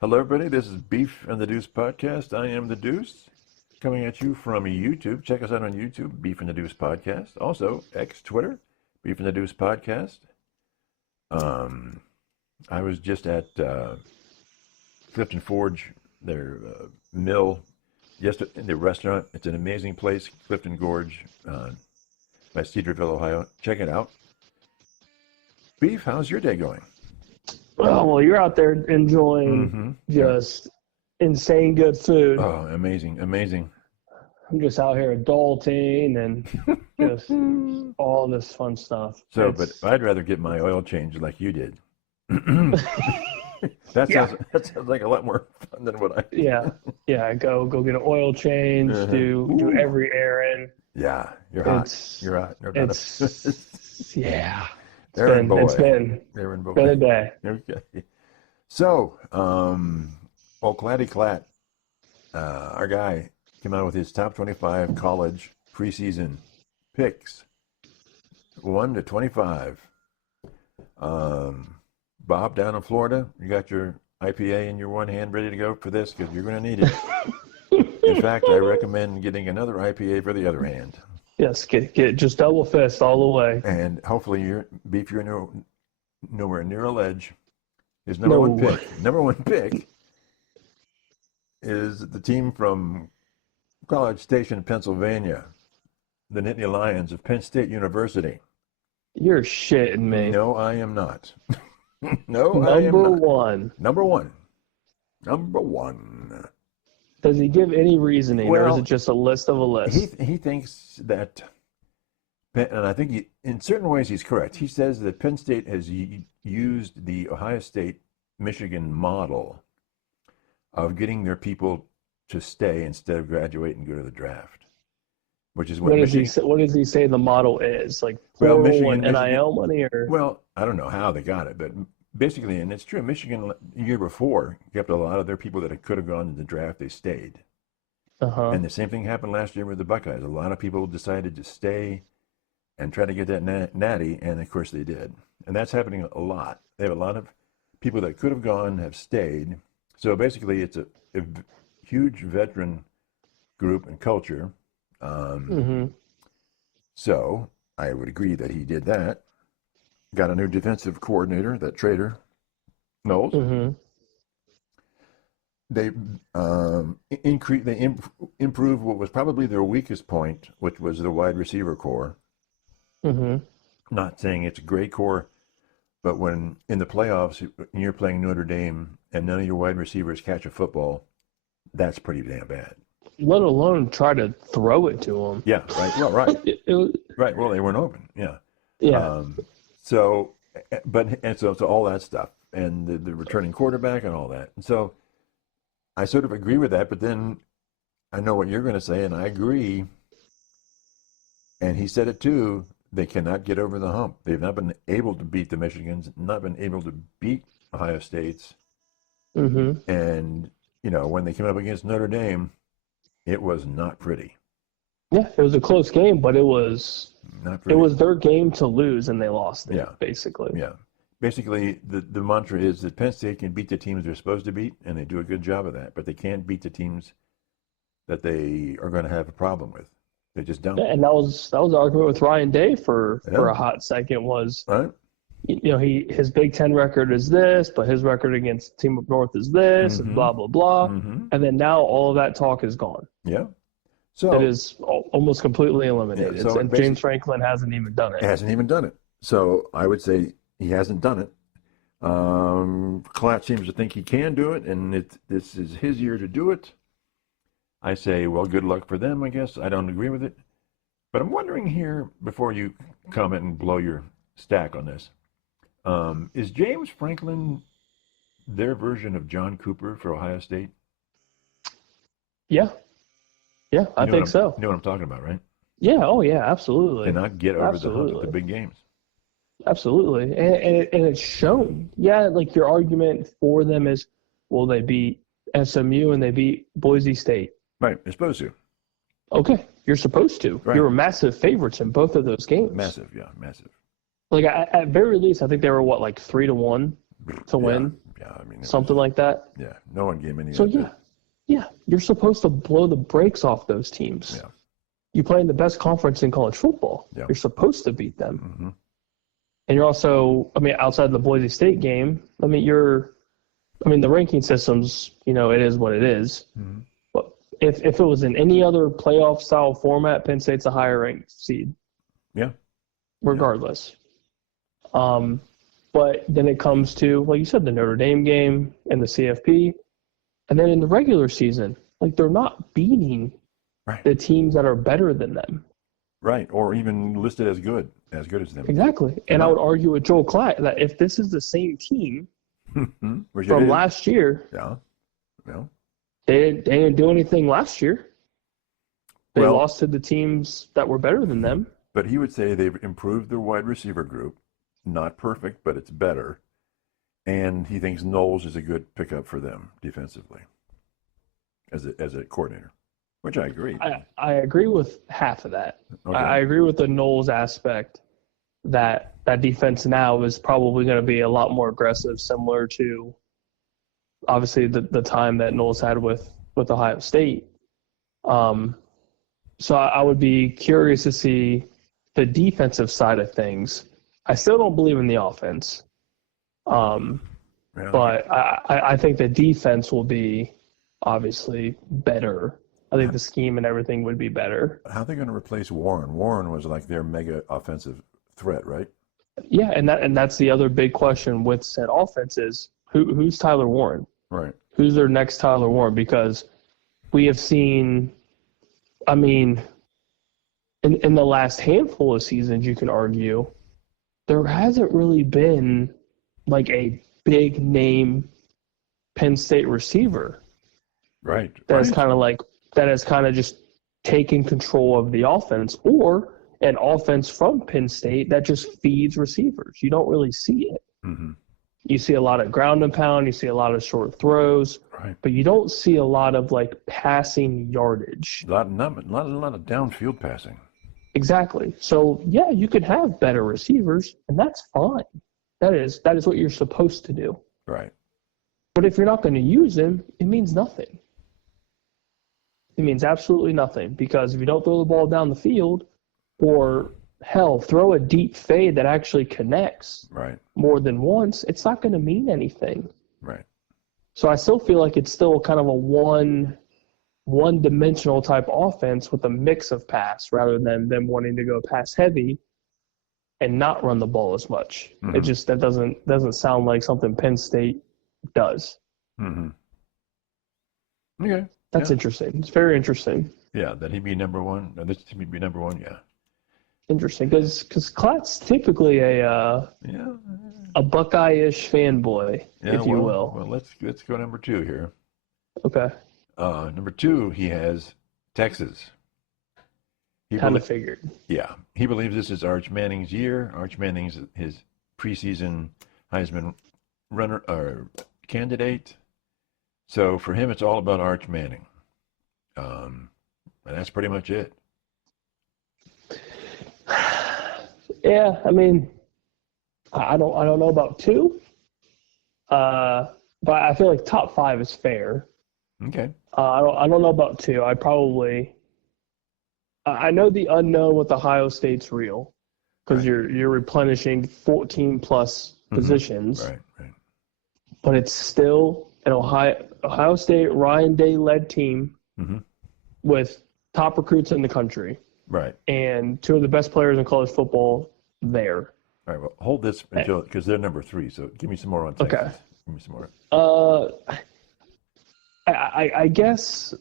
Hello, everybody. This is Beef and the Deuce podcast. I am the Deuce, coming at you from YouTube. Check us out on YouTube, Beef and the Deuce podcast. Also, X, Twitter, Beef and the Deuce podcast. I was just at Clifton Forge, their mill, yesterday, in the restaurant. It's an amazing place, Clifton Gorge, by Cedarville, Ohio. Check it out. Beef, how's your day going? Oh, well, you're out there enjoying just insane good food. Oh, amazing, amazing. I'm just out here adulting and just all this fun stuff. So, but I'd rather get my oil changed like you did. That sounds like a lot more fun than what I did. Yeah. Go get an oil change. Do every errand. Yeah, you're hot. You're hot. No doubt. Yeah. It's been a day. Okay. So, old Klatt, our guy, came out with his top 25 college preseason picks, 1 to 25. Bob, down in Florida, you got your IPA in your one hand ready to go for this because you're going to need it. In fact, I recommend getting another IPA for the other hand. Yes, get just double fist all the way. And hopefully, you're nowhere near a ledge. His number one pick is the team from College Station, Pennsylvania, the Nittany Lions of Penn State University. You're shitting me. No, I am not. No, I am not. Number one. Does he give any reasoning, or is it just a list of a list? He thinks that, and I think in certain ways he's correct. He says that Penn State has used the Ohio State-Michigan model of getting their people to stay instead of graduate and go to the draft, which is what does he say the model is? Like, Michigan NIL money, or? Well, I don't know how they got it, but basically, and it's true, Michigan the year before kept a lot of their people that could have gone to the draft. They stayed. And the same thing happened last year with the Buckeyes. A lot of people decided to stay and try to get that natty, and of course they did. And that's happening a lot. They have a lot of people that could have gone have stayed. So basically, it's a huge veteran group and culture. So I would agree that he did that. Got a new defensive coordinator, that traitor, Knowles. They improved what was probably their weakest point, which was the wide receiver core. Not saying it's a great core, but when in the playoffs you're playing Notre Dame and none of your wide receivers catch a football, that's pretty damn bad. Let alone try to throw it to them. Yeah, right. Well, right. Right. Well, they weren't open. Yeah. Yeah. So all that stuff and the returning quarterback and all that. And so I sort of agree with that, but then I know what you're going to say, and I agree. And he said it too. They cannot get over the hump. They've not been able to beat the Michigans, not been able to beat Ohio States. And, when they came up against Notre Dame, it was not pretty. Yeah, it was a close game, but it was not pretty. It was their game to lose, and they lost it, basically. Yeah. Basically, the mantra is that Penn State can beat the teams they're supposed to beat, and they do a good job of that, but they can't beat the teams that they are going to have a problem with. They just don't. And that was the argument with Ryan Day for a hot second was, right? His Big Ten record is this, but his record against Team Up North is this, and blah, blah, blah. And then now all of that talk is gone. Yeah. So it is almost completely eliminated. Yeah, so and James Franklin hasn't even done it. So I would say he hasn't done it. Klatt seems to think he can do it, and this is his year to do it. I say, well, good luck for them, I guess. I don't agree with it. But I'm wondering here, before you comment and blow your stack on this, is James Franklin their version of John Cooper for Ohio State? Yeah. Yeah, I think so. You know what I'm talking about, right? Yeah, oh yeah, absolutely. Cannot get over the hump of the big games. Absolutely. And it's shown. Yeah, like your argument for them is, well, they beat SMU and they beat Boise State. Right, they're supposed to. Okay, you're supposed to. Right. You were massive favorites in both of those games. Massive, yeah, massive. Like at very least, I think they were 3-1 to win. Yeah, I mean, something like that. Yeah, no one gave any. So yeah, you're supposed to blow the brakes off those teams. Yeah. You play in the best conference in college football. Yeah. You're supposed to beat them. Mm-hmm. And you're also, I mean, outside the Boise State game, I mean, the ranking systems, it is what it is. Mm-hmm. But if it was in any other playoff style format, Penn State's a higher ranked seed. Yeah. Regardless. But then it comes to, like you said, the Notre Dame game and the CFP. And then in the regular season, like they're not beating the teams that are better than them. Right, or even listed as good as them. Exactly. And I would argue with Joel Klatt that if this is the same team from last year, they didn't do anything last year. They lost to the teams that were better than them. But he would say they've improved their wide receiver group. Not perfect, but it's better. And he thinks Knowles is a good pickup for them defensively as a coordinator, which I agree. I agree with half of that. Okay. I agree with the Knowles aspect that defense now is probably going to be a lot more aggressive, similar to obviously the time that Knowles had with Ohio State. So I would be curious to see the defensive side of things. I still don't believe in the offense. But I think the defense will be obviously better. I think the scheme and everything would be better. How are they going to replace Warren? Warren was like their mega offensive threat, right? Yeah, and that's the other big question with said offense is who's Tyler Warren? Right. Who's their next Tyler Warren? Because we have seen, I mean, in the last handful of seasons, you can argue, there hasn't really been like a big name Penn State receiver. Right. That has kind of just taken control of the offense, or an offense from Penn State that just feeds receivers. You don't really see it. Mm-hmm. You see a lot of ground and pound, you see a lot of short throws, but you don't see a lot of like passing yardage. Not a lot of downfield passing. Exactly. So yeah, you could have better receivers, and that's fine. That is what you're supposed to do. Right. But if you're not going to use them, it means nothing. It means absolutely nothing, because if you don't throw the ball down the field, or hell, throw a deep fade that actually connects more than once, it's not going to mean anything. Right. So I still feel like it's still kind of a one-dimensional type offense with a mix of pass, rather than them wanting to go pass heavy and not run the ball as much. Mm-hmm. It just that doesn't sound like something Penn State does. Mm-hmm. Okay. That's interesting. It's very interesting. Yeah, that he'd be number one. This team would be number one. Yeah. Interesting, because Klatt's typically a Buckeye-ish fanboy, if you will. Well, let's go number two here. Okay. Number two, he has Texas. Kind of figured. Yeah, he believes this is Arch Manning's year. Arch Manning's his preseason Heisman runner or candidate. So for him, it's all about Arch Manning, and that's pretty much it. Yeah, I mean, I don't know about two, but I feel like top five is fair. Okay. I don't know about two. I know the unknown with Ohio State's real, because you're replenishing 14 plus positions. Right. But it's still an Ohio State Ryan Day led team with top recruits in the country. Right. And two of the best players in college football there. All right. Well, hold this until, because they're number three. So give me some more on Texas. Okay. Give me some more. I guess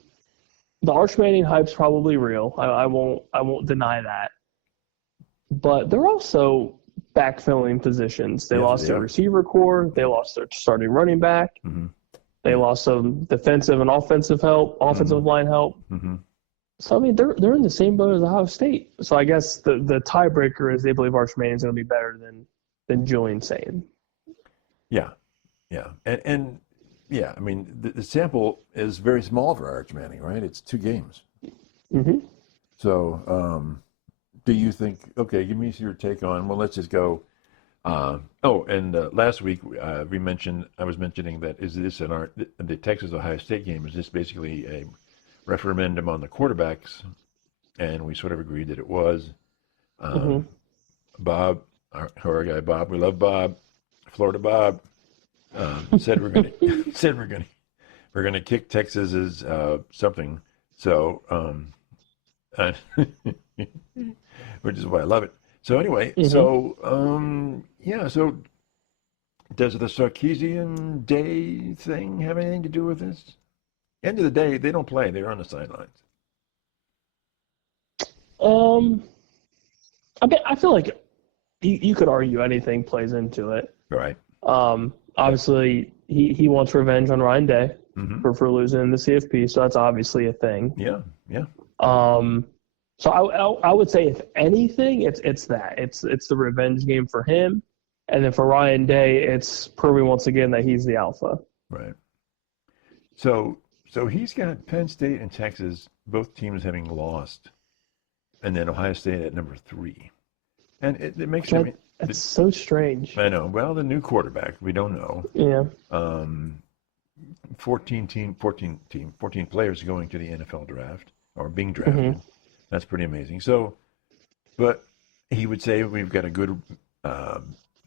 the Arch Manning hype's probably real. I won't deny that. But they're also backfilling positions. They lost their receiver core. They lost their starting running back. Mm-hmm. They lost some defensive and offensive line help. Mm-hmm. So I mean, they're in the same boat as Ohio State. So I guess the tiebreaker is they believe Arch Manning's going to be better than Julian's saying. Yeah, and yeah. I mean, the sample is very small for Arch Manning, right? It's 2 games. Mm-hmm. So, do you think? Okay, give me your take on. Well, let's just go. Last week I was mentioning that the Texas Ohio State game, is this basically a referendum on the quarterbacks, and we sort of agreed that it was. Bob, our guy Bob, we love Bob, Florida Bob, said we're gonna kick Texas's something. So, which is why I love it. So anyway, so does the Sarkisian Day thing have anything to do with this? End of the day, they don't play; they're on the sidelines. I mean, I feel like you could argue anything plays into it. Right. Obviously, he wants revenge on Ryan Day for losing in the CFP, so that's obviously a thing. Yeah. So I would say, if anything, it's that. It's the revenge game for him, and then for Ryan Day, it's proving once again that he's the alpha. Right. So he's got Penn State and Texas, both teams having lost, and then Ohio State at number 3. And it makes It's so strange. I know. Well, the new quarterback, we don't know. Yeah. 14 players going to the NFL draft or being drafted. That's pretty amazing. So, but he would say we've got a good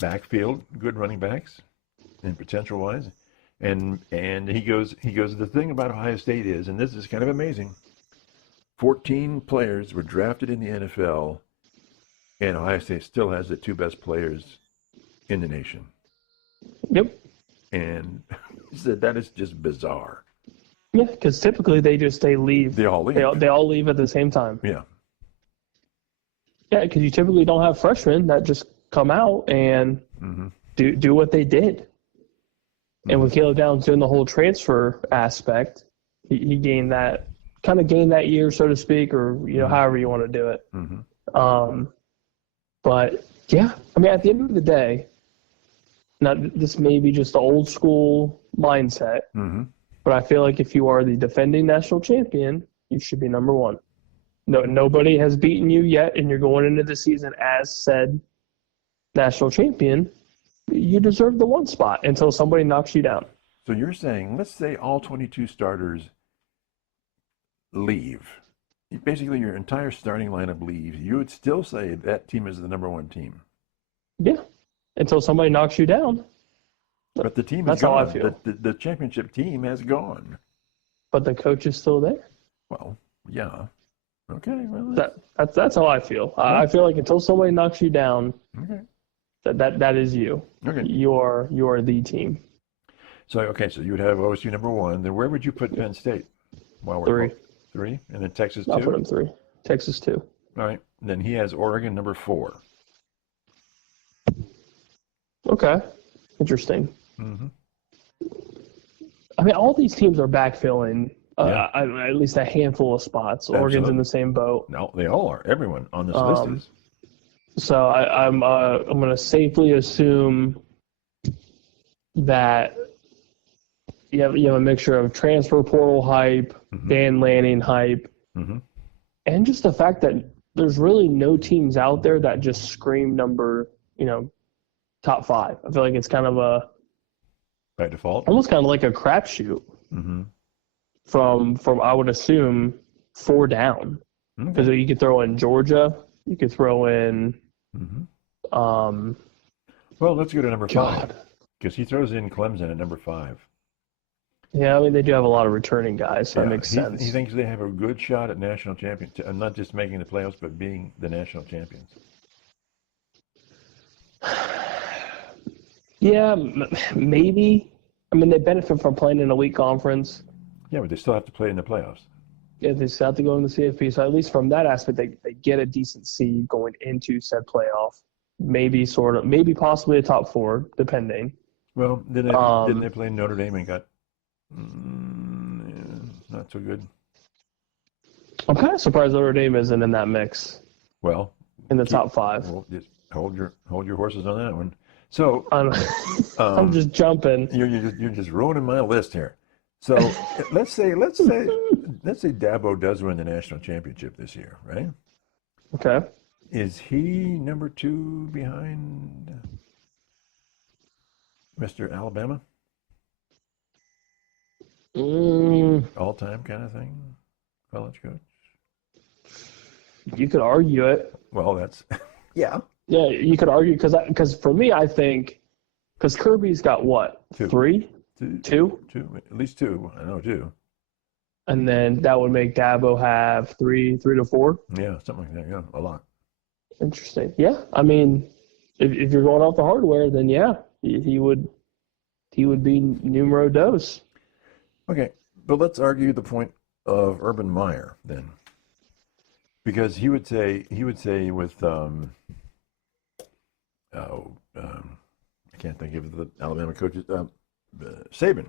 backfield, good running backs, and potential wise, and he goes. The thing about Ohio State is, and this is kind of amazing. 14 players were drafted in the NFL. And Ohio State still has the 2 best players in the nation. Yep. And he said that is just bizarre. Yeah, because typically they leave. They all leave. They all leave at the same time. Yeah. Yeah, because you typically don't have freshmen that just come out and do what they did. And with Caleb Downs doing the whole transfer aspect, he gained that year, so to speak, or however you want to do it. But, yeah, I mean, at the end of the day, now this may be just the old school mindset, but I feel like if you are the defending national champion, you should be number 1. Nobody has beaten you yet, and you're going into the season as said national champion. You deserve the 1 spot until somebody knocks you down. So you're saying, let's say all 22 starters leave. Basically, your entire starting lineup leaves. You would still say that team is the number 1 team. Yeah, until somebody knocks you down. But the team That's is gone. how I feel. The championship team has gone. But the coach is still there. Well, yeah. Okay. Well, that's how I feel. I feel like until somebody knocks you down, that is you. Okay. You are the team. So you would have OSU number 1. Then where would you put Penn State? 3. 3, and then Texas 2. I'll put him 3. Texas 2. All right. Then he has Oregon number 4. Okay. Interesting. I mean, all these teams are backfilling at least a handful of spots. Absolutely. Oregon's in the same boat. No, they all are. Everyone on this list is. So I'm going to safely assume that you have a mixture of transfer portal hype, Dan Lanning hype, and just the fact that there's really no teams out there that just scream top 5. I feel like it's kind of by default, almost kind of like a crapshoot from I would assume 4 down, because you could throw in Georgia, you could throw in. Well, let's go to number 5, because he throws in Clemson at number 5. Yeah, I mean, they do have a lot of returning guys, so that makes sense. He thinks they have a good shot at national champions, not just making the playoffs, but being the national champions. Yeah, maybe. I mean, they benefit from playing in a weak conference. Yeah, but they still have to play in the playoffs. Yeah, they still have to go in the CFP. So at least from that aspect, they get a decent seed going into said playoff. Maybe possibly a top 4, depending. Well, didn't they play Notre Dame and got not so good? I'm kind of surprised Notre Dame isn't in that mix. Well, in the top 5. Well, just hold your horses on that one. So I'm just jumping. You're just ruining my list here. So let's say Dabo does win the national championship this year, right? Okay. Is he number 2 behind Mr. Alabama? All-time kind of thing? College coach? You could argue it. Well, that's yeah. Yeah, you could argue because for me, I think because Kirby's got what, Two. Two? At least two. I know two. And then that would make Dabo have three to four. Yeah, something like that. Yeah, a lot. Interesting. Yeah, I mean, if you're going off the hardware, then yeah, he would be numero dos. Okay, but let's argue the point of Urban Meyer then, because he would say with I can't think of the Alabama coaches, Saban.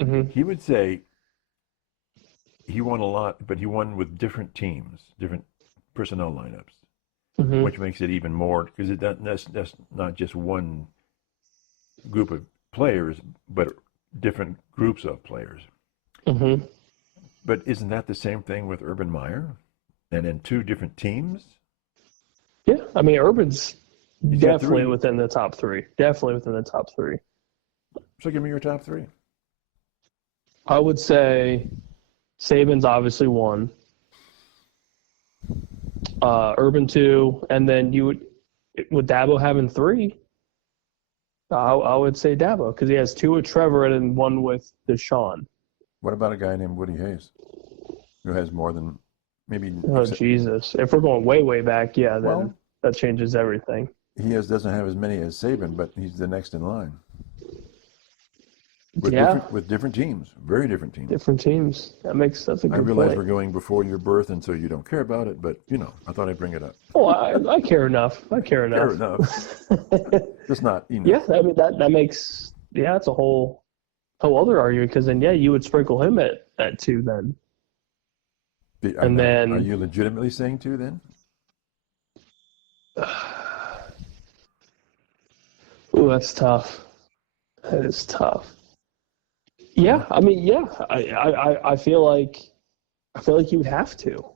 Mm-hmm. He would say he won a lot, but he won with different teams, different personnel lineups, Mm-hmm. which makes it even more, because that's not just one group of players, but different groups of players. Mm-hmm. But isn't that the same thing with Urban Meyer? And in two different teams? Yeah, I mean, Urban's He's got definitely three. within the top three. Definitely within the top three. So give me your top three. I would say Saban's obviously one. Urban two, and then you would Dabo having three. I would say Dabo because he has two with Trevor and then one with Deshaun. What about a guy named Woody Hayes, who has more than maybe? Oh Jesus! If we're going way back, yeah, then Well, that changes everything. he doesn't have as many as Saban, but he's the next in line. With different teams, very different teams. Different teams. That's a good I realize point. we're going before your birth, and so you don't care about it, but I thought I'd bring it up. Oh, I care enough. I care enough. Fair enough. Just not, Yeah, I mean that makes it's a whole other argument because then you would sprinkle him at two then. Then are you legitimately saying two then? Ooh, that's tough. That is tough. Yeah, I mean, yeah, I feel like you would have to,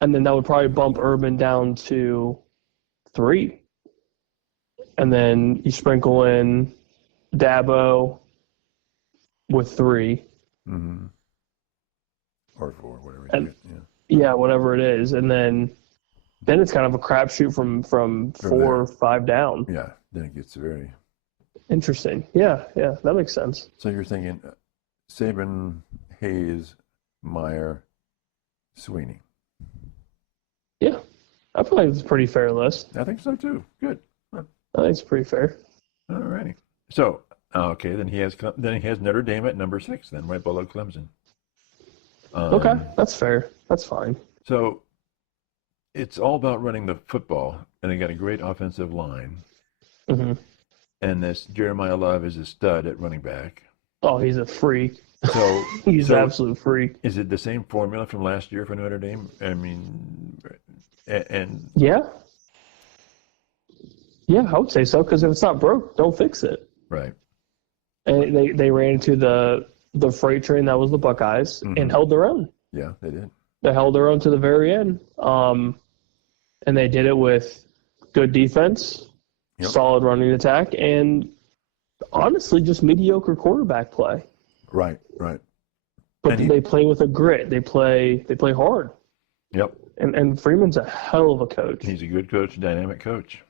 and then that would probably bump Urban down to three, and then you sprinkle in Dabo with three. Mm-hmm. Or four, whatever. Yeah, whatever it is, and then it's kind of a crapshoot from 4 or 5 down. Yeah, then it gets very interesting. Yeah, that makes sense. So you're thinking Saban, Hayes, Meyer, Sweeney. Yeah, I feel like it's a pretty fair list. I think so too. Good. I think it's pretty fair. All righty. So okay, then he has Notre Dame at number 6, then right below Clemson. Okay, that's fair. That's fine. So it's all about running the football, and they got a great offensive line. Mm-hmm. And this Jeremiah Love is a stud at running back. Oh, he's a freak. So he's an absolute freak. Is it the same formula from last year for Notre Dame? I mean, and yeah, I would say so because if it's not broke, don't fix it. Right. And they ran into the freight train that was the Buckeyes and held their own. Yeah, they did. They held their own to the very end. And they did it with good defense, solid running attack, and honestly just mediocre quarterback play. Right. But they play with a grit. They play hard. Yep. And Freeman's a hell of a coach. He's a good coach, dynamic coach.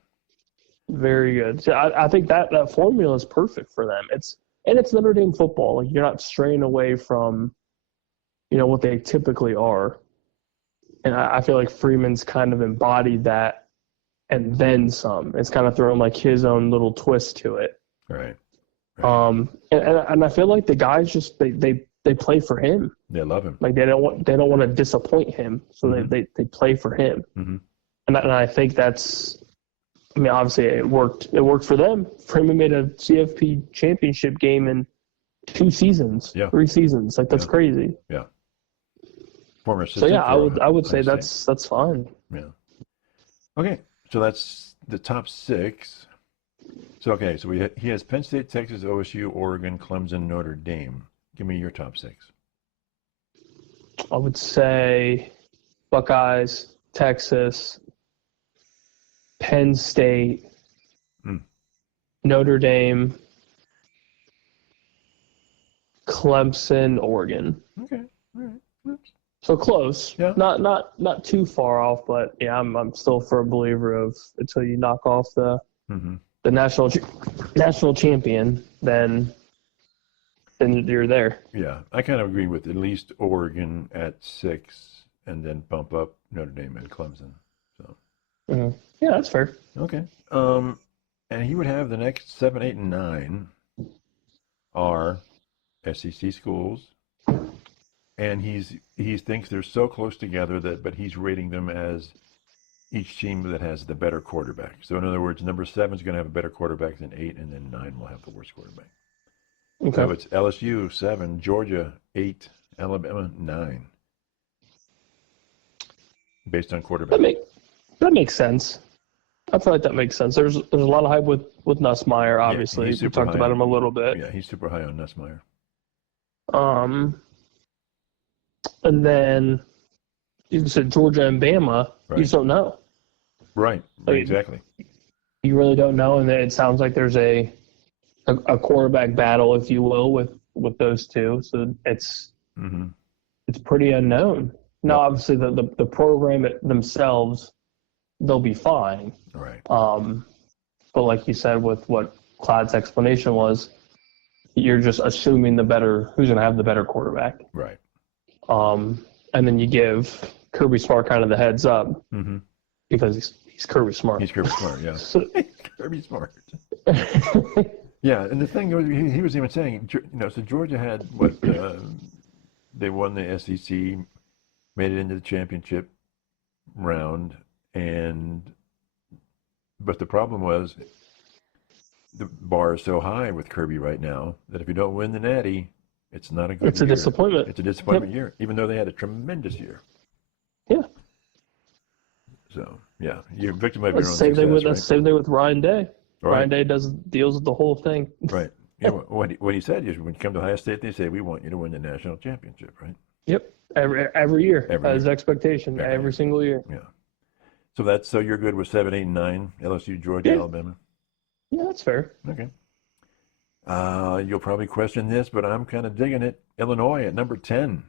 Very good. So I think that formula is perfect for them. It's Notre Dame football. Like you're not straying away from, what they typically are. And I feel like Freeman's kind of embodied that and then some. It's kind of thrown like his own little twist to it. Right. And I feel like the guys just they play for him. They love him. Like they don't want to disappoint him, so they play for him. Mm-hmm. And I think that's. I mean, obviously it worked. It worked for them. Freeman made a CFP championship game in 2 seasons, 3 seasons. Like that's crazy. Yeah. Former assistant. So I would say that's fine. Yeah. Okay, so that's the top 6. So so he has Penn State, Texas, OSU, Oregon, Clemson, Notre Dame. Give me your top 6. I would say Buckeyes, Texas, Penn State, Notre Dame, Clemson, Oregon. Okay. All right. Oops. So close. Yeah. Not too far off, but yeah, I'm still a firm believer of until you knock off the national champion, then you're there. Yeah, I kind of agree with at least Oregon at 6, and then bump up Notre Dame and Clemson. So. Yeah, that's fair. Okay. And he would have the next 7, 8, and 9 are SEC schools, and he thinks they're so close together but he's rating them as each team that has the better quarterback. So in other words, number 7 is going to have a better quarterback than 8, and then 9 will have the worst quarterback. Okay. So it's LSU 7, Georgia 8, Alabama 9, based on quarterback. That makes sense. I feel like that makes sense. There's a lot of hype with Nussmeier, obviously. Yeah, we talked about him a little bit. Yeah, he's super high on Nussmeier. And then you said Georgia and Bama. Right. You just don't know. Right. Like, exactly. You really don't know, and it sounds like there's a quarterback battle, if you will, with those two. So it's pretty unknown. Now, obviously, the program themselves, they'll be fine. Right. But like you said, with what Klatt's explanation was, you're just assuming who's going to have the better quarterback. Right. And then you give Kirby Smart kind of the heads up because he's Kirby Smart. He's Kirby Smart, yeah. Kirby Smart. Yeah, and the thing was, he was even saying, so Georgia had they won the SEC, made it into the championship round, but the problem was the bar is so high with Kirby right now that if you don't win the Natty, it's not a good year. It's a disappointment. It's a disappointment year, even though they had a tremendous year. Yeah. So, yeah, you're a victim of your own Same thing with Ryan Day. Right. Ryan Day deals with the whole thing. Right. Yeah, what he said is when you come to Ohio State, they say, we want you to win the national championship, right? Yep. Every year. As expectation. Every single year. Yeah. So you're good with 7, 8, and 9, LSU, Georgia, Alabama? Yeah, that's fair. Okay. You'll probably question this, but I'm kind of digging it. Illinois at number 10.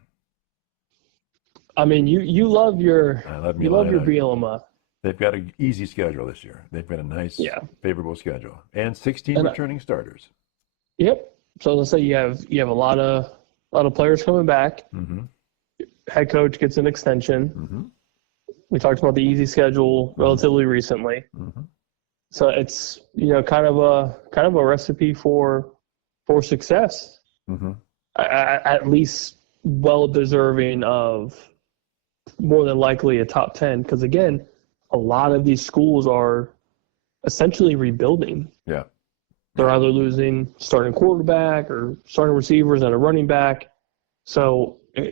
I mean, you love your Bielema. Bielema. They've got an easy schedule this year. They've got a nice, favorable schedule, and 16 returning starters. Yep. So let's say you have a lot of players coming back. Head coach gets an extension. We talked about the easy schedule relatively recently. So it's kind of a recipe for success. At least well deserving of more than likely a top 10, because again, a lot of these schools are essentially rebuilding. Yeah. They're either losing starting quarterback or starting receivers and a running back. So I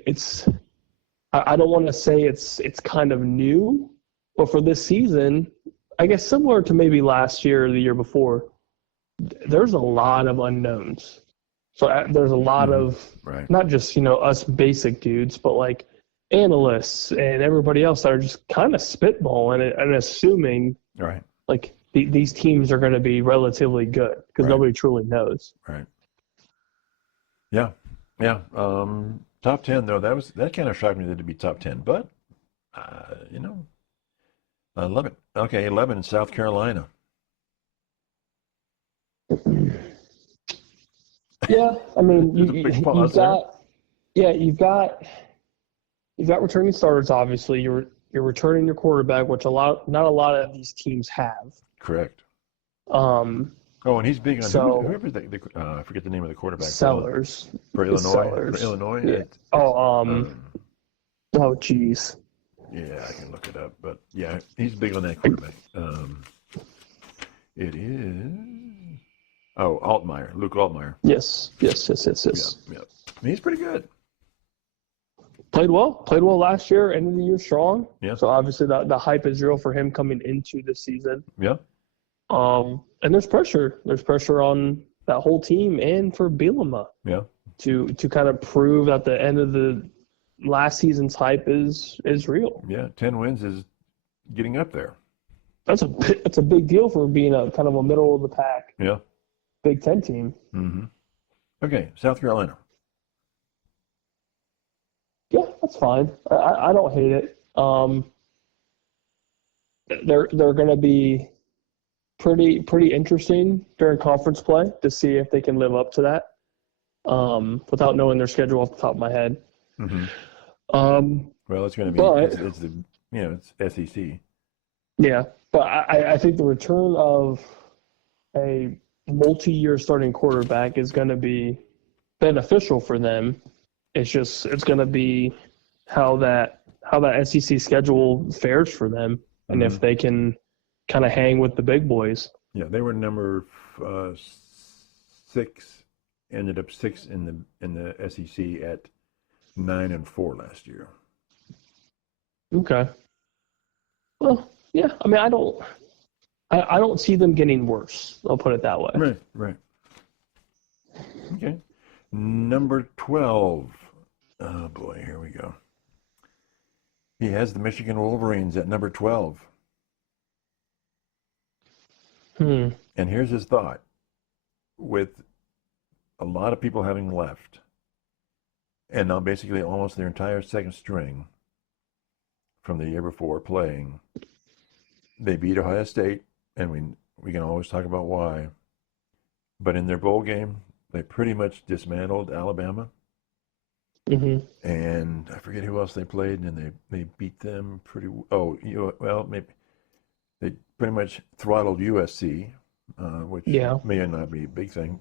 don't want to say it's kind of new, but for this season, I guess similar to maybe last year or the year before, there's a lot of unknowns. So there's a lot of not just, us basic dudes, but like analysts and everybody else that are just kind of spitballing and assuming like these teams are going to be relatively good because nobody truly knows. Right. Yeah. Yeah. Top 10 though, that kind of shocked me that it'd be top 10, but I love it. Okay, 11, South Carolina. Yeah, I mean, you've got returning starters. Obviously, you're returning your quarterback, which not a lot of these teams have. Correct. And he's big on whoever I forget the name of the quarterback. Sellers for Illinois. Sellers. For Illinois. Yeah. Oh, geez. Yeah, I can look it up, but yeah, he's big on that quarterback. It is Altmaier, Luke Altmaier. Yes. Yeah. He's pretty good. Played well last year, ended the year strong. Yeah. So obviously the hype is real for him coming into the season. Yeah. And there's pressure. There's pressure on that whole team and for Bielema. Yeah. To kind of prove at the end of the last season's hype is real. Yeah, 10 wins is getting up there. That's a big deal for being a kind of a middle of the pack. Yeah. Big Ten team. Mm-hmm. Okay, South Carolina. Yeah, that's fine. I don't hate it. They're going to be pretty interesting during conference play to see if they can live up to that. Without knowing their schedule off the top of my head. Mm-hmm. Well, it's going to be But it's the it's SEC. yeah, but I think the return of a multi-year starting quarterback is going to be beneficial for them. It's going to be how that SEC schedule fares for them, and if they can kind of hang with the big boys. Yeah, they were number 6, ended up 6 in the SEC at 9-4 last year. Okay. Well, yeah. I mean, I don't see them getting worse. I'll put it that way. Right. Okay. Number 12. Oh boy, here we go. He has the Michigan Wolverines at number 12. And here's his thought. With a lot of people having left, and now basically almost their entire second string from the year before playing, they beat Ohio State, and we can always talk about why. But in their bowl game, they pretty much dismantled Alabama. And I forget who else they played, and they beat them pretty maybe they pretty much throttled USC, which may not be a big thing.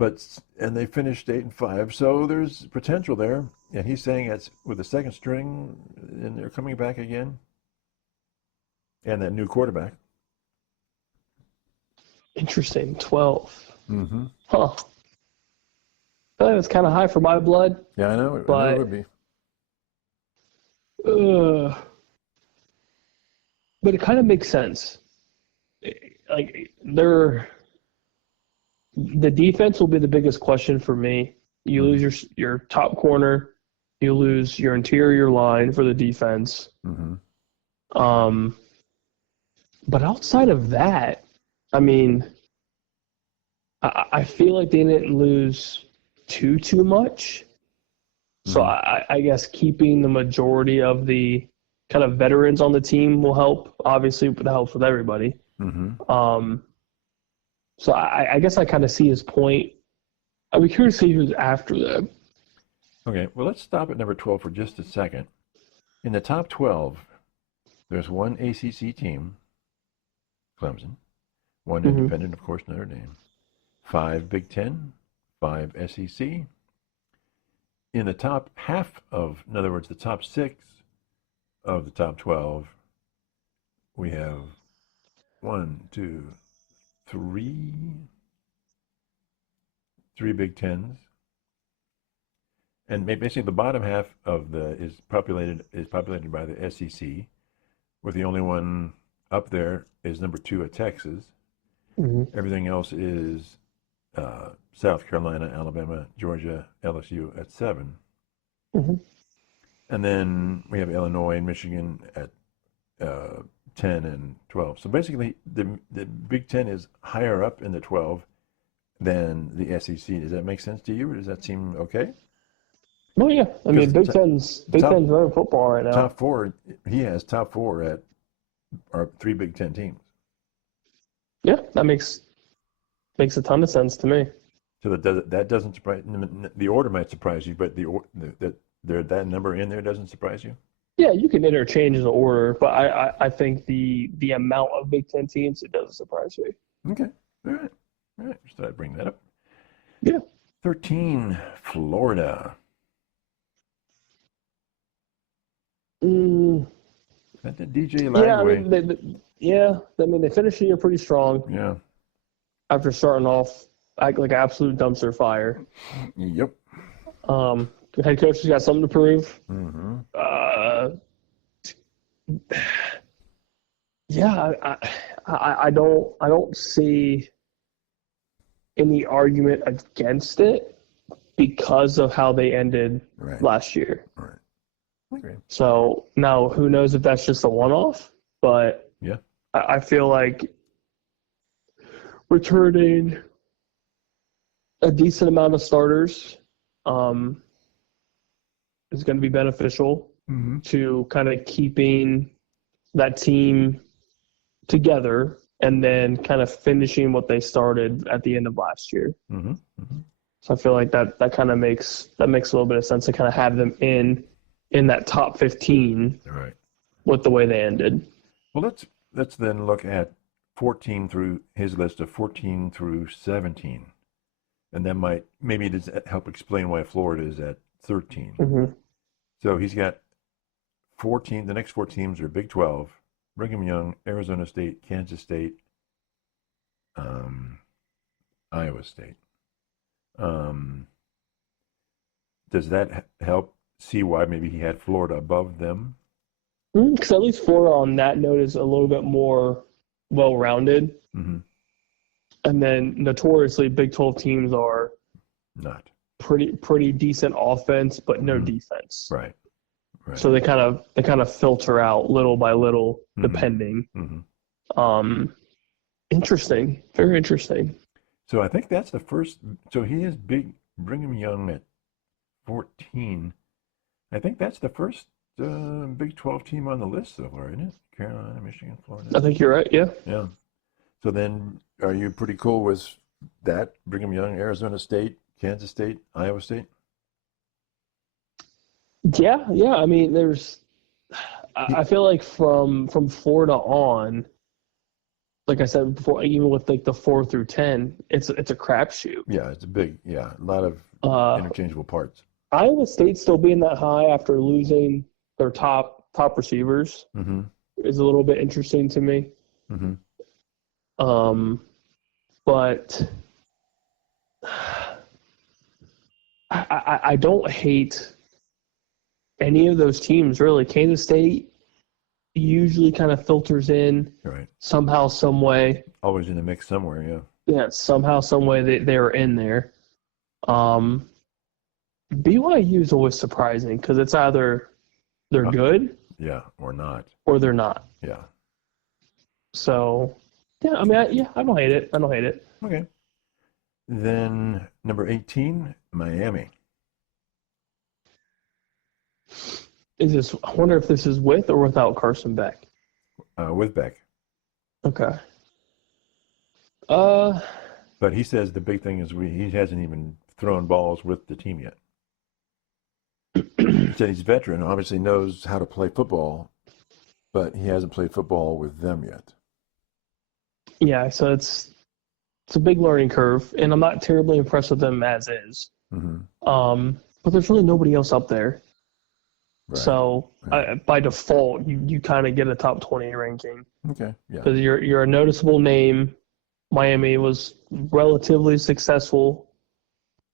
And they finished 8-5, so there's potential there. And he's saying it's with the second string, and they're coming back again, and that new quarterback. Interesting. 12. Mm-hmm. Huh. I think it's kind of high for my blood. Yeah, I know. But, it would be. But it kind of makes sense. Like the defense will be the biggest question for me. You lose your top corner, you lose your interior line for the defense. But outside of that, I mean, I feel like they didn't lose too much. So I guess keeping the majority of the kind of veterans on the team will help. Obviously, it helps with everybody. So I guess I kind of see his point. I'd be curious to see who's after them. Okay, well, let's stop at number 12 for just a second. In the top 12, there's one ACC team, Clemson, one independent, of course, Notre Dame, 5 Big Ten, 5 SEC. In the top half of, in other words, the top 6 of the top 12, we have 3 Big Tens, and basically the bottom half of is populated by the SEC, with the only one up there is number 2 at Texas. Everything else is South Carolina, Alabama, Georgia, LSU at 7. And then we have Illinois and Michigan at 10 and 12. So basically, the Big Ten is higher up in the 12 than the SEC. Does that make sense to you, or does that seem okay? Oh yeah, I mean Big Ten's running football right now. Top 4, he has top 4 at our 3 Big Ten teams. Yeah, that makes a ton of sense to me. So that doesn't surprise. The order might surprise you, but that number in there doesn't surprise you. Yeah, you can interchange the order, but I think the amount of Big Ten teams, it doesn't surprise me. Okay, all right. Just thought I'd bring that up. Yeah. 13, Florida. That did DJ Lagway. Yeah, I mean they finished the year pretty strong. Yeah. After starting off like an absolute dumpster fire. Yep. The head coach has got something to prove. I don't see any argument against it because of how they ended last year. Right. Okay. So now who knows if that's just a one-off, but yeah, I feel like returning a decent amount of starters is going to be beneficial to kind of keeping that team together and then kind of finishing what they started at the end of last year. So I feel like that kind of makes a little bit of sense to kind of have them in that top 15 with the way they ended. Well, let's then look at 14 through his list of 14 through 17. And that might maybe does help explain why Florida is at 13. So he's got 14. The next 4 teams are Big 12, Brigham Young, Arizona State, Kansas State, Iowa State. Does that help see why maybe he had Florida above them? Because at least Florida on that note is a little bit more well-rounded. And then notoriously Big 12 teams are not pretty decent offense, but no defense. Right. So they kind of filter out little by little, depending. Interesting, very interesting. So I think that's the first. So he is Brigham Young at 14. I think that's the first Big 12 team on the list so far, isn't it? Carolina, Michigan, Florida. I think you're right. Yeah. Yeah. So then, are you pretty cool with that? Brigham Young, Arizona State, Kansas State, Iowa State? Yeah. I mean, I feel like from Florida on, like I said before, even with like the 4 through 10, it's a crapshoot. Yeah, it's a lot of interchangeable parts. Iowa State still being that high after losing their top receivers is a little bit interesting to me. But I don't hate any of those teams, really. Kansas State usually kind of filters in somehow, some way. Always in the mix somewhere, yeah. Yeah, somehow, some way they're in there. BYU is always surprising because it's either they're good, or not, or they're not. Yeah. So, yeah, I mean, I don't hate it. Okay. Then number 18, Miami. I wonder if this is with or without Carson Beck. With Beck. Okay. But he says the big thing is he hasn't even thrown balls with the team yet. He said he's a veteran, obviously knows how to play football, but he hasn't played football with them yet. Yeah, so it's a big learning curve, and I'm not terribly impressed with them as is. But there's really nobody else up there. Right. So by default, you kind of get a top 20 ranking. Okay. Yeah. Because you're a noticeable name. Miami was relatively successful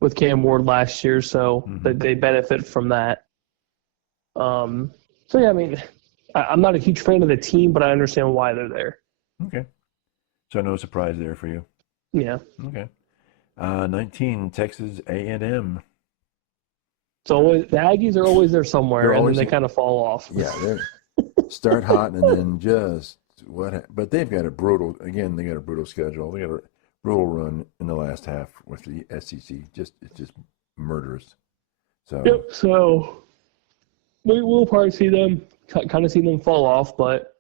with Cam Ward last year, so they benefit from that. So yeah, I mean, I'm not a huge fan of the team, but I understand why they're there. Okay. So no surprise there for you. Yeah. Okay. 19, Texas A&M. So the Aggies are always there somewhere, and then they kind of fall off. Yeah, they start hot and then just but they've got a brutal schedule. They got a brutal run in the last half with the SEC. It's just murderous. So yep. So we'll probably see them fall off, but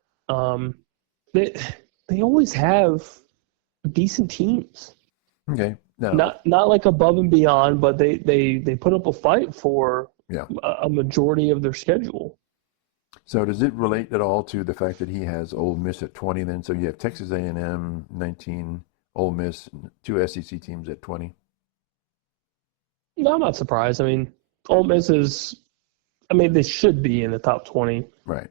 they always have decent teams. Okay. No. Not like above and beyond, but they put up a fight for a majority of their schedule. So does it relate at all to the fact that he has Ole Miss at 20 then? So you have Texas A&M 19, Ole Miss, 2 SEC teams at 20? No, I'm not surprised. I mean, Ole Miss they should be in the top 20. Right.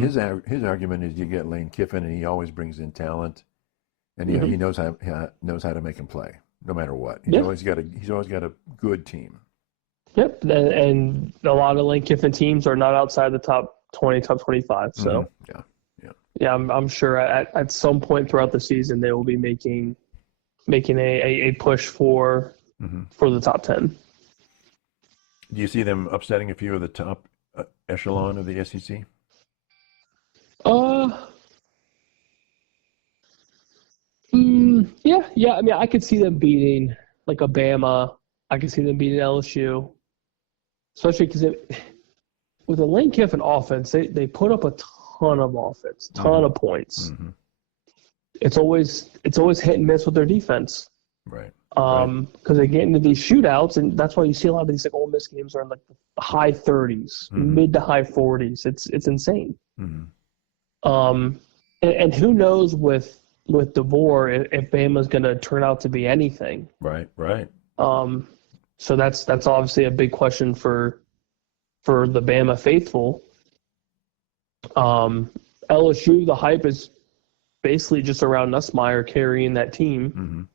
His argument is you get Lane Kiffin and he always brings in talent, and he knows how to make him play no matter what. He's always got a good team. Yep, and a lot of Lane Kiffin teams are not outside the top 20, top 25. So I'm sure at some point throughout the season they will be making a push for the top 10. Do you see them upsetting a few of the top echelon of the SEC? Yeah. I mean, I could see them beating like a Bama. I can see them beating LSU, especially because with the Lane Kiffin offense, they put up a ton of offense, ton of points. Mm-hmm. It's always hit and miss with their defense. Right. Because they get into these shootouts, and that's why you see a lot of these like Ole Miss games are in like the high 30s, mid to high 40s. It's insane. And who knows with DeVore if Bama's going to turn out to be anything. Right. So that's obviously a big question for the Bama faithful. LSU, the hype is basically just around Nussmeier carrying that team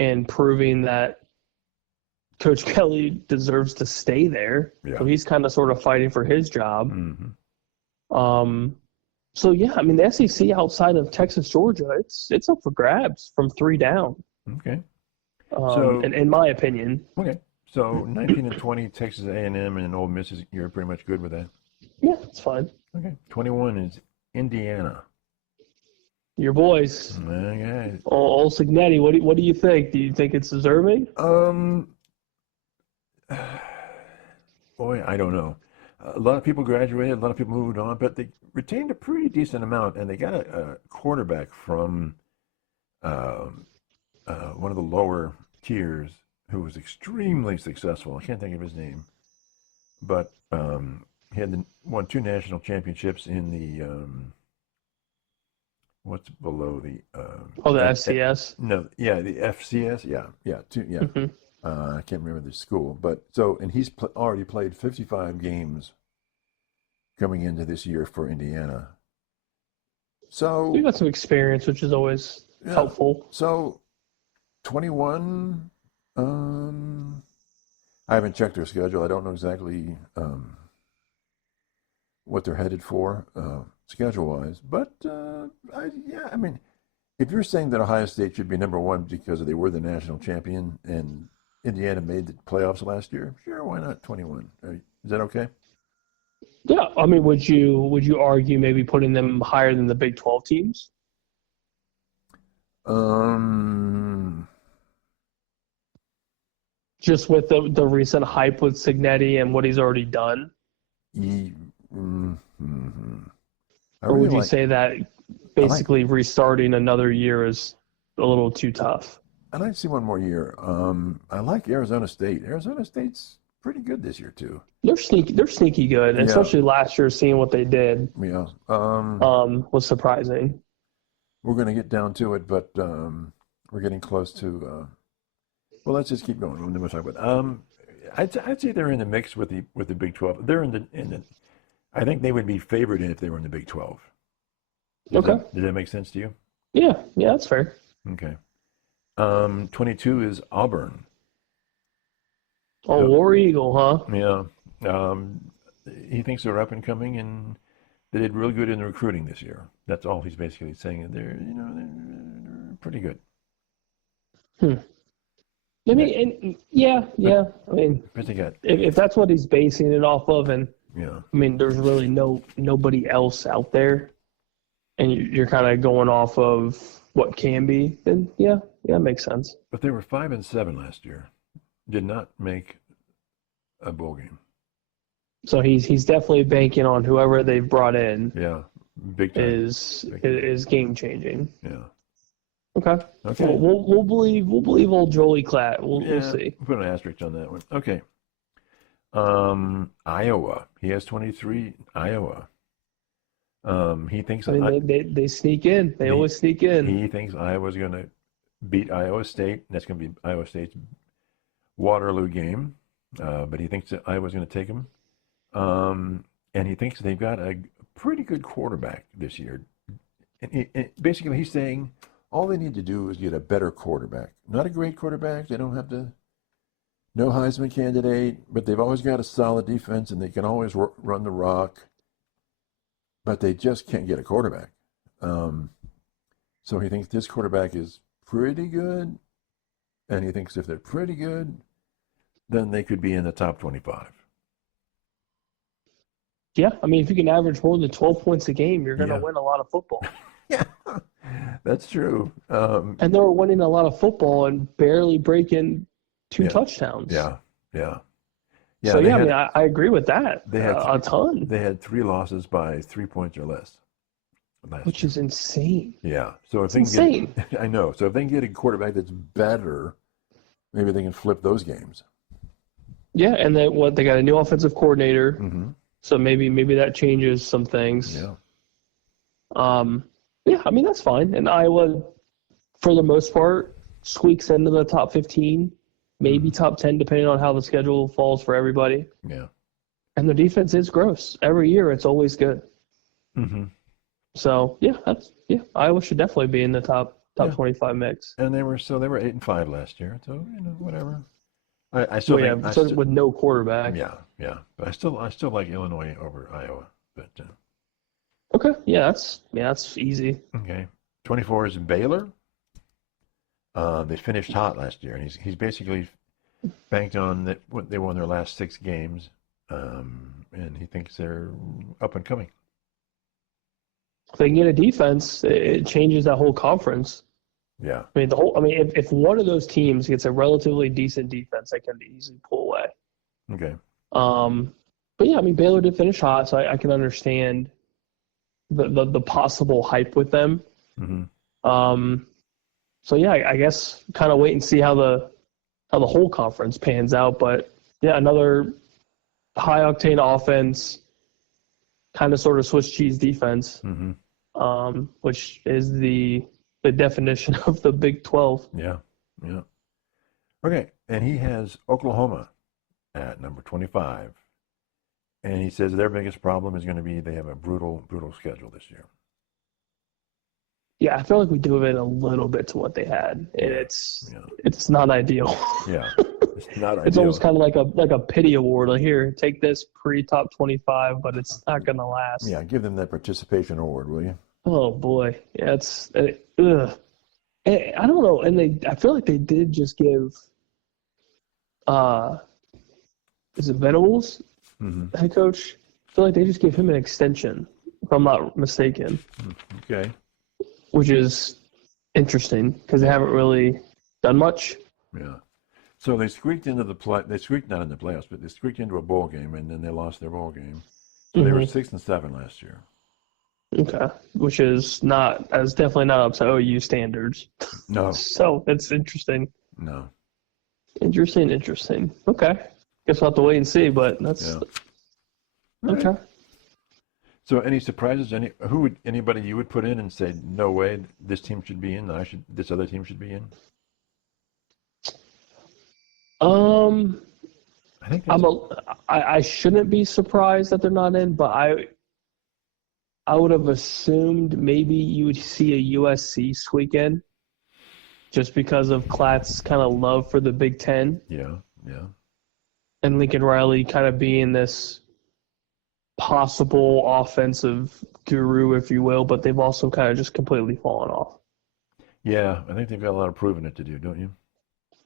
and proving that Coach Kelly deserves to stay there. Yeah. So he's kind of sort of fighting for his job. So yeah, I mean the SEC outside of Texas, Georgia, it's up for grabs from 3 down. Okay. In my opinion. Okay. So 19 and 20, Texas A&M and Ole Miss, you're pretty much good with that? Yeah, it's fine. Okay. 21 is Indiana. Your boys. Okay. Old Signetti, what do you think? Do you think it's deserving? Boy, I don't know. A lot of people graduated, a lot of people moved on, but they retained a pretty decent amount, and they got a quarterback from one of the lower tiers who was extremely successful. I can't think of his name, but he had won 2 national championships in the what's below the the FCS. No, yeah, the FCS. Yeah, 2. Yeah, I can't remember the school, but and he's already played 55 games coming into this year for Indiana. So we got some experience, which is always helpful. So 21. I haven't checked their schedule. I don't know exactly what they're headed for schedule-wise. But, I mean, if you're saying that Ohio State should be number 1 because they were the national champion and Indiana made the playoffs last year, sure, why not 21? Is that okay? Yeah, I mean, would you argue maybe putting them higher than the Big 12 teams? Just with the recent hype with Signetti and what he's already done? Or would you say that basically restarting another year is a little too tough? I'd like to see one more year. I like Arizona State. Arizona State's pretty good this year too. They're sneaky good, especially last year. Seeing what they did, was surprising. We're going to get down to it, but we're getting close to. Well, let's just keep going. We'll talk about. I'd say they're in the mix with the Big 12. They're in the. I think they would be favored if they were in the Big 12. Does that make sense to you? Yeah, that's fair. Okay. 22 is Auburn. Oh, War Eagle, huh? Yeah. He thinks they're up and coming, and they did really good in the recruiting this year. That's all he's basically saying. They're pretty good. I mean, I mean, if that's what he's basing it off of, and I mean, there's really nobody else out there, and you're kind of going off of what can be, then it makes sense. But they were 5-7 last year. Did not make a bowl game. So he's definitely banking on whoever they've brought in. Yeah, big time. Is game changing. Yeah. Okay. Well, we'll believe old Joel Klatt. We'll see. We'll put an asterisk on that one. Okay. Iowa. He has 23. Iowa. He thinks. I mean, they sneak in. They always sneak in. He thinks Iowa's going to beat Iowa State. That's going to be Iowa State's Waterloo game. But he thinks that Iowa's going to take him. And he thinks they've got a pretty good quarterback this year. And basically, he's saying all they need to do is get a better quarterback. Not a great quarterback. They don't have to. No Heisman candidate, but they've always got a solid defense, and they can always run the rock. But they just can't get a quarterback. So he thinks this quarterback is pretty good, and he thinks if they're pretty good, then they could be in the top 25. Yeah, I mean, if you can average more than 12 points a game, you're going to win a lot of football. Yeah, that's true. And they were winning a lot of football and barely breaking 2 touchdowns. Yeah. Yeah. So, I mean, I agree with that. They had a ton. They had 3 losses by 3 points or less. Which is insane. Yeah. So if it's insane. I know. So if they can get a quarterback that's better, maybe they can flip those games. Yeah, and then they got a new offensive coordinator. Mm-hmm. So maybe that changes some things. Yeah. Yeah, I mean, that's fine. And Iowa, for the most part, squeaks into the top 15, maybe top 10, depending on how the schedule falls for everybody. Yeah. And their defense is gross. Every year, it's always good. Mm-hmm. So, Iowa should definitely be in the top 25 mix. And they were 8-5 last year. So, whatever. I still think with no quarterback. Yeah. But I still like Illinois over Iowa. But okay, that's easy. Okay, 24 is Baylor. They finished hot last year, and he's basically banked on that they won their last 6 games, and he thinks they're up and coming. If they can get a defense, it changes that whole conference. Yeah. I mean, if one of those teams gets a relatively decent defense, they can easily pull away. Okay. But yeah, I mean, Baylor did finish hot, so I can understand the possible hype with them. Mm-hmm. So yeah, I guess kind of wait and see how the whole conference pans out. But yeah, another high octane offense, kind of sort of Swiss cheese defense, which is the definition of the Big 12. Yeah. Okay, and he has Oklahoma at number 25, and he says their biggest problem is going to be they have a brutal schedule this year. Yeah, I feel like we do it a little bit to what they had, and it's not ideal. Yeah, it's not ideal. It's almost kind of like a pity award. Like, here, take this pre-top 25, but it's not going to last. Yeah, give them that participation award, will you? Oh boy, yeah, it's ugh. I don't know, and I feel like they did just give is it Venables, head coach? I feel like they just gave him an extension, if I'm not mistaken. Okay. Which is interesting because they haven't really done much. Yeah. So they squeaked into they squeaked not in the playoffs, but they squeaked into a bowl game, and then they lost their bowl game. So they were 6-7 last year. Okay, which is definitely not up to OU standards. No. So it's interesting. No. Interesting. Okay, guess we'll have to wait and see, but that's okay. Right. So any surprises? Anybody you would put in and say, no way, this team should be in, this other team should be in? I think I shouldn't be surprised that they're not in, but I would have assumed maybe you would see a USC squeak in, just because of Klatt's kind of love for the Big Ten. Yeah. And Lincoln Riley kind of being this possible offensive guru, if you will, but they've also kind of just completely fallen off. Yeah, I think they've got a lot of proving it to do, don't you?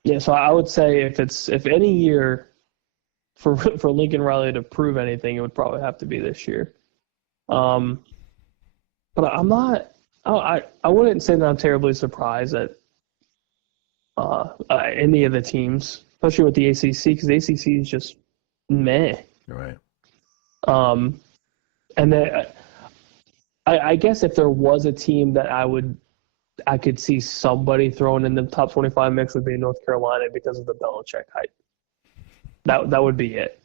Yeah, so I would say if any year for Lincoln Riley to prove anything, it would probably have to be this year. But I'm not. I wouldn't say that I'm terribly surprised at any of the teams, especially with the ACC, because the ACC is just meh. Right. And then I guess if there was a team that I could see somebody throwing in the top 25 mix would be North Carolina because of the Belichick hype. That would be it.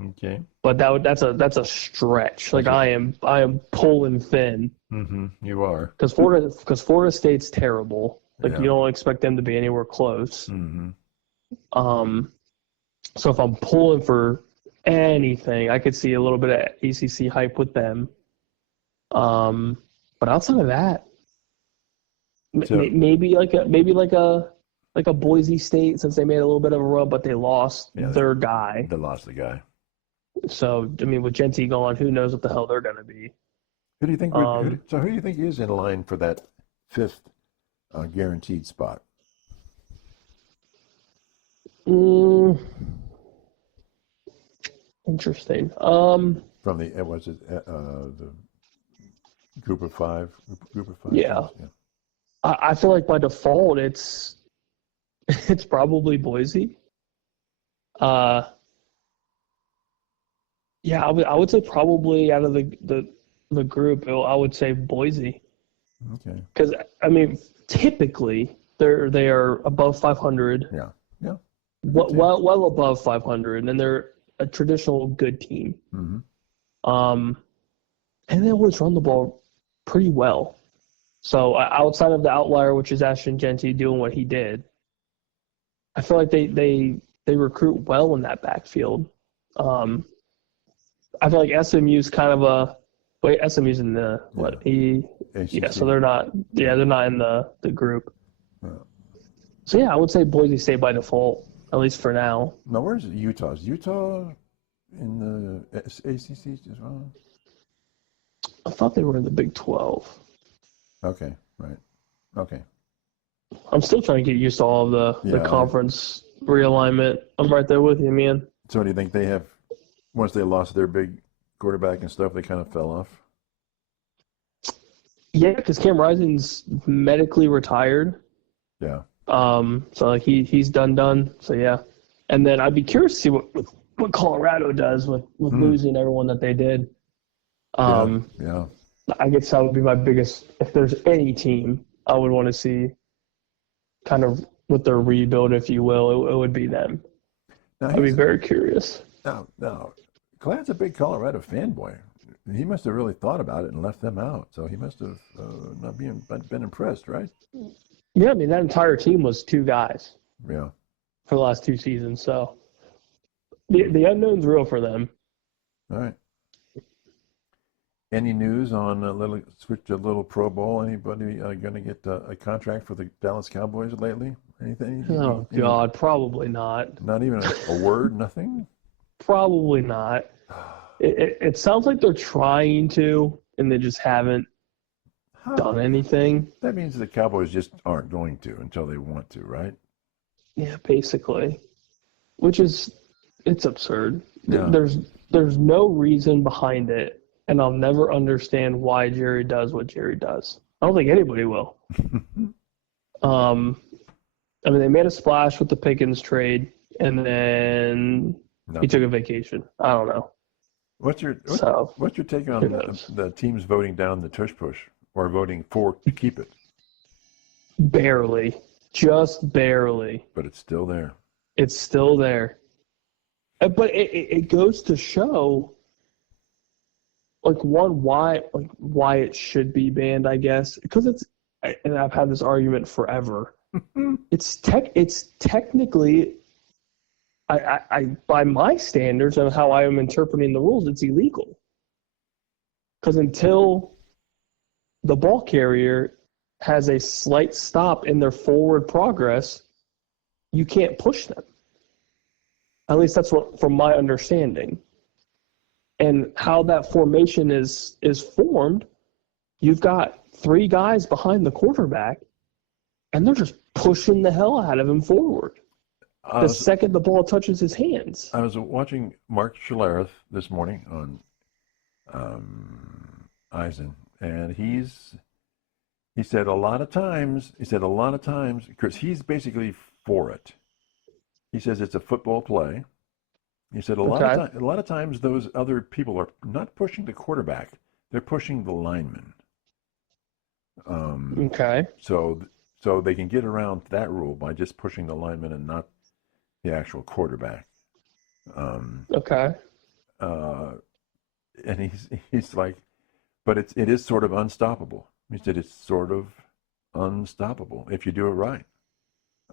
Okay. But that's a stretch. Like I am pulling thin. Mm-hmm. You are. Because Florida State's terrible. Like you don't expect them to be anywhere close. Mm-hmm. So if I'm pulling for anything, I could see a little bit of ACC hype with them. But outside of that, maybe like a Boise State, since they made a little bit of a run, but they lost their guy. They lost the guy. So I mean, with Genty gone, who knows what the hell they're going to be? Who do you think? Who do you think is in line for that 5th guaranteed spot? Interesting. From the the group of five? Yeah. I feel like by default it's it's probably Boise. Yeah, I would say probably out of the group, I would say Boise. Okay. Because I mean, typically they are above 500, Yeah. Yeah. well above 500, and they're a traditional good team. Mm-hmm. And they always run the ball pretty well. So outside of the outlier, which is Ashton Genty doing what he did, I feel like they recruit well in that backfield. I feel like SMU's kind of SMU's in the what? ACC. So they're not they're not in the group. Yeah. So yeah, I would say Boise State by default, at least for now. Now, where's Utah? Is Utah in the ACC as well? I thought they were in the Big 12. Okay, right. Okay. I'm still trying to get used to all of the conference realignment. I'm right there with you, man. So do you think they have, once they lost their big quarterback and stuff, they kind of fell off? Yeah, because Cam Rising's medically retired. Yeah. So like he's done. So yeah. And then I'd be curious to see what Colorado does with losing everyone that they did. Yeah. I guess that would be my biggest, if there's any team I would want to see kind of with their rebuild, if you will, it would be them. Now, I'd be very curious. Now, Klatt's a big Colorado fanboy. He must have really thought about it and left them out. So he must have not been impressed, right? Yeah, I mean, that entire team was two guys. Yeah. For the last 2 seasons. So the unknown's real for them. All right. Any news on switch to a little Pro Bowl? Anybody going to get a contract for the Dallas Cowboys lately? Anything? Oh, God, probably not. Not even a word, nothing? Probably not. It sounds like they're trying to, and they just haven't done anything. That means the Cowboys just aren't going to until they want to, right? Yeah, basically. Which is, it's absurd. Yeah. There's no reason behind it. And I'll never understand why Jerry does what Jerry does. I don't think anybody will. I mean, they made a splash with the Pickens trade, and then he took a vacation. I don't know. What's your take on the teams voting down the tush push or voting for to keep it? Barely, just barely. But it's still there. It's still there. But it goes to show. Why it should be banned, I guess, because and I've had this argument forever. It's technically, I by my standards and how I am interpreting the rules, it's illegal. Because until the ball carrier has a slight stop in their forward progress, you can't push them. At least that's what, from my understanding. And how that formation is formed, you've got 3 guys behind the quarterback, and they're just pushing the hell out of him forward. The second the ball touches his hands. I was watching Mark Schlereth this morning on Eisen, and he said a lot of times, because he's basically for it. He says it's a football play. He said a lot of times those other people are not pushing the quarterback; they're pushing the lineman. So they can get around that rule by just pushing the lineman and not the actual quarterback. And he's like, but it is sort of unstoppable. He said it's sort of unstoppable if you do it right.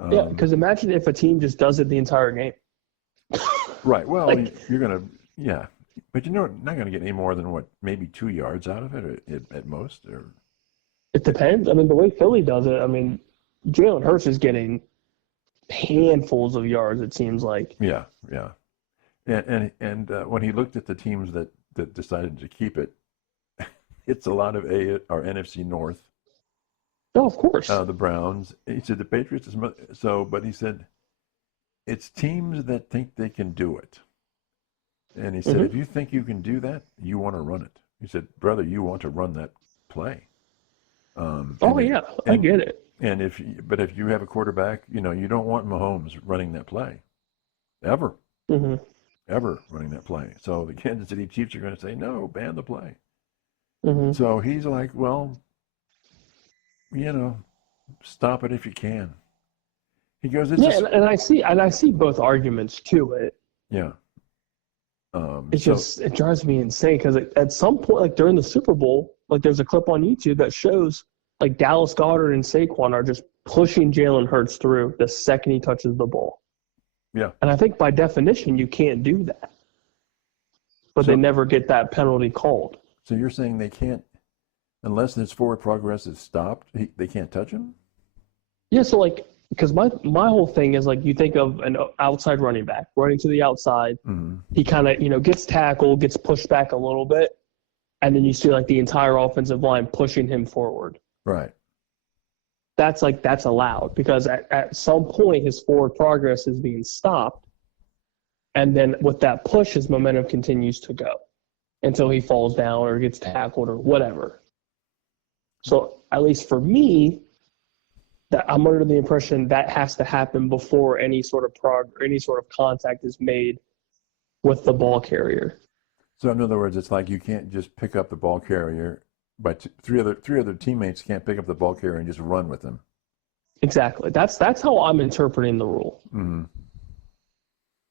Yeah, because imagine if a team just does it the entire game. Right. Well, you're going to, but you're not going to get any more than maybe 2 yards out of it at most. Or it depends. I mean, the way Philly does it, I mean, Jalen Hurts is getting handfuls of yards. It seems like. Yeah. And when he looked at the teams that decided to keep it, it's a lot of NFC North. Oh, of course. The Browns. He said the Patriots but he said. It's teams that think they can do it. And he said, if you think you can do that, you want to run it. He said, brother, you want to run that play. I get it. And if you have a quarterback, you don't want Mahomes running that play, ever, Mm-hmm. ever running that play. So the Kansas City Chiefs are going to say, no, ban the play. Mm-hmm. So he's like, well, stop it if you can. He goes, And I see both arguments to it. yeah. It drives me insane because at some point, like during the Super Bowl, like there's a clip on YouTube that shows like Dallas Goedert and Saquon are just pushing Jalen Hurts through the second he touches the ball. Yeah. And I think by definition you can't do that. But they never get that penalty called. So you're saying they can't, unless his forward progress is stopped, they can't touch him? Yeah, so like, because my whole thing is like you think of an outside running back running to the outside. Mm-hmm. He kind of, gets tackled, gets pushed back a little bit, and then you see like the entire offensive line pushing him forward. Right. That's allowed because at some point his forward progress is being stopped, and then with that push, his momentum continues to go until he falls down or gets tackled or whatever. So at least for me, that I'm under the impression that has to happen before any sort of contact is made with the ball carrier. So in other words, it's like you can't just pick up the ball carrier, but three other teammates can't pick up the ball carrier and just run with him. Exactly. That's how I'm interpreting the rule. Mm-hmm.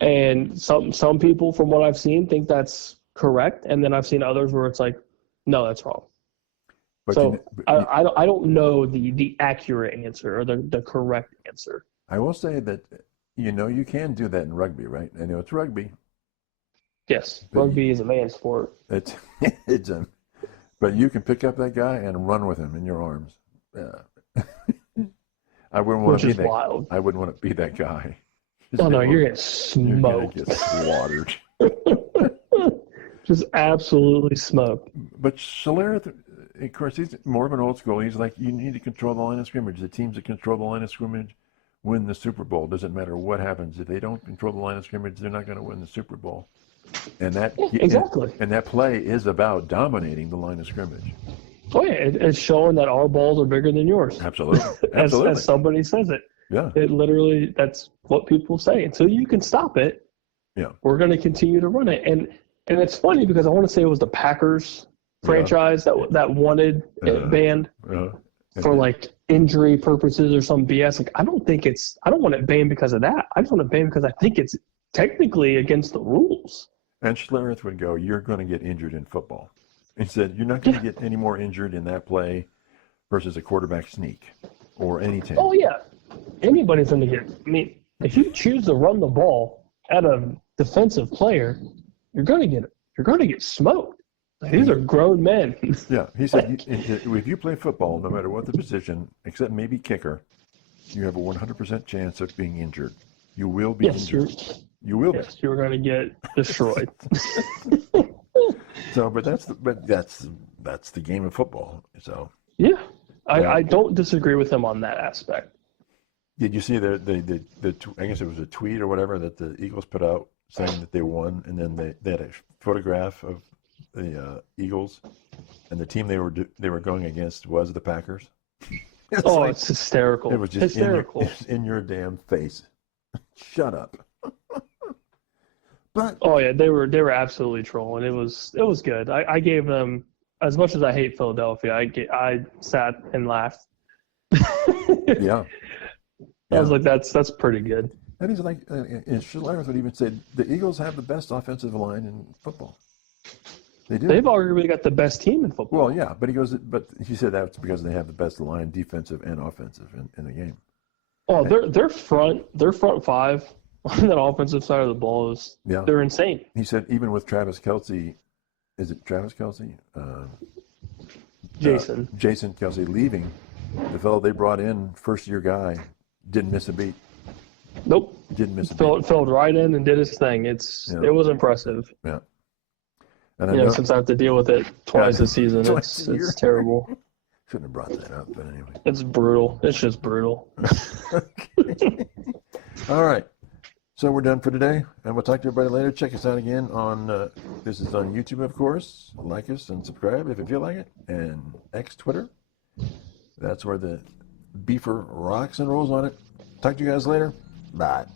And some people, from what I've seen, think that's correct, and then I've seen others where it's like, no, that's wrong. But so I don't know the accurate answer or the correct answer. I will say that you can do that in rugby, right? I know it's rugby. Yes, rugby is a man's sport. But you can pick up that guy and run with him in your arms. I wouldn't want to be that. Wild. I wouldn't want to be that guy. Oh no, you're getting smoked. You're gonna get slaughtered. Just absolutely smoked. But Schlereth, of course, he's more of an old school. He's like, you need to control the line of scrimmage. The teams that control the line of scrimmage win the Super Bowl. Doesn't matter what happens. If they don't control the line of scrimmage, they're not going to win the Super Bowl. And that exactly. And that play is about dominating the line of scrimmage. Oh yeah, it's showing that our balls are bigger than yours. Absolutely. as somebody says it. Yeah. It literally, that's what people say. Until you can stop it, yeah, we're going to continue to run it. And it's funny because I want to say it was the Packers franchise that wanted it banned for like injury purposes or some BS. Like I don't want it banned because of that. I just want it banned because I think it's technically against the rules. And Schlereth would go, you're going to get injured in football. He said, you're not going to get any more injured in that play versus a quarterback sneak or anything. Oh, yeah. Anybody's going to get – I mean, if you choose to run the ball at a defensive player, you're going to get smoked. These are grown men. Yeah. He said, if you play football, no matter what the position, except maybe kicker, you have a 100% chance of being injured. You will be injured. You will be. Yes, you're going to get destroyed. So, but that's the game of football. So yeah, I don't disagree with him on that aspect. Did you see the I guess it was a tweet or whatever that the Eagles put out saying that they won, and then they had a photograph of the Eagles, and the team they were going against was the Packers. It's hysterical. It was just hysterical. In your damn face. Shut up. But they were absolutely trolling. It was good. I gave them, as much as I hate Philadelphia, I sat and laughed. Yeah. I was like, that's pretty good. And he's like, and Schlereth would even say the Eagles have the best offensive line in football. They do. They've arguably got the best team in football. Well, yeah, but he said that's because they have the best line, defensive and offensive, in the game. Oh, their front five on that offensive side of the ball they're insane. He said even with Travis Kelce, is it Travis Kelce? Jason Kelce leaving, the fellow they brought in, first-year guy, didn't miss a beat. Nope. Didn't miss a beat. Filled right in and did his thing. It was impressive. Yeah. And since I have to deal with it twice this season, it's terrible. Shouldn't have brought that up, but anyway. It's brutal. It's just brutal. Okay. All right. So we're done for today, and we'll talk to everybody later. Check us out again on, this is on YouTube, of course. Like us and subscribe if you feel like it. And Twitter. That's where the Beefer rocks and rolls on it. Talk to you guys later. Bye.